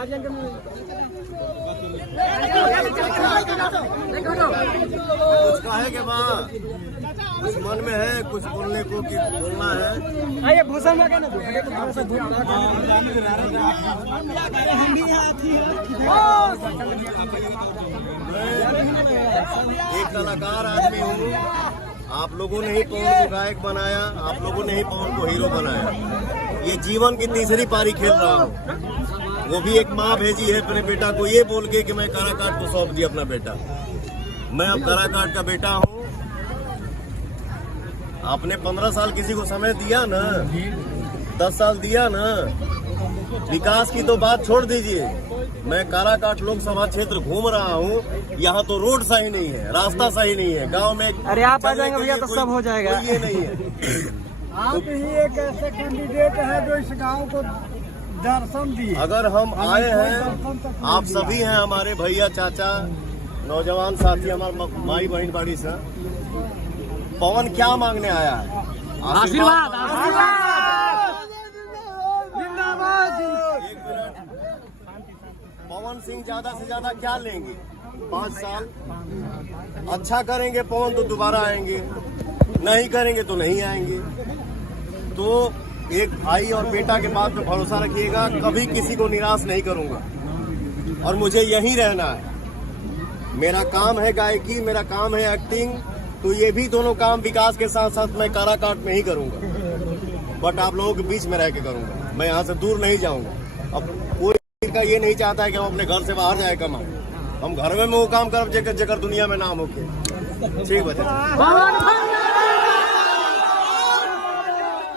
कुछ कहे के बाद कुछ मन में है, कुछ बोलने को कि बोलना है। आइए भूषण में कहना एक कलाकार आदमी हूँ। आप लोगों ने ही पवन को गायक बनाया, आप लोगों ने ही पवन को हीरो बनाया। ये जीवन की तीसरी पारी खेल रहा हूँ। वो भी एक माँ भेजी है अपने बेटा को ये बोल के कि मैं काराकाट को सौंप दिया अपना बेटा। मैं अब काराकाट का बेटा हूँ। आपने 15 साल किसी को समय दिया ना, 10 साल दिया ना, विकास की तो बात छोड़ दीजिए। मैं काराकाट लोकसभा क्षेत्र घूम रहा हूँ, यहाँ तो रोड सही नहीं है, रास्ता सही नहीं है, गांव में। अरे आप आ जाएंगे भैया तो सब हो जाएगा। ये नहीं है। आप ही एक ऐसे कैंडिडेट है जो इस गांव को दर्शन दिए। अगर हम आए हैं, आप सभी हैं हमारे भैया, चाचा, नौजवान साथी, हमारे माई बहन बाड़ी से। पवन क्या मांगने आया है? आशीर्वाद। पवन सिंह ज्यादा से ज्यादा क्या लेंगे? 5 साल अच्छा करेंगे पवन तो दोबारा आएंगे, नहीं करेंगे तो नहीं आएंगे। तो एक भाई और बेटा के बात पे भरोसा रखिएगा, कभी किसी को निराश नहीं करूंगा और मुझे यहीं रहना है। मेरा काम है गायकी, मेरा काम है एक्टिंग, तो ये भी दोनों काम विकास के साथ साथ मैं काराकाट में ही करूंगा, बट आप लोगों के बीच में रह के करूंगा। मैं यहाँ से दूर नहीं जाऊंगा। अब कोई का ये नहीं चाहता है कि हम अपने घर से बाहर जाए कमाए। हम घर में वो काम करब जेकर दुनिया में नाम होके। ठीक बच्चा।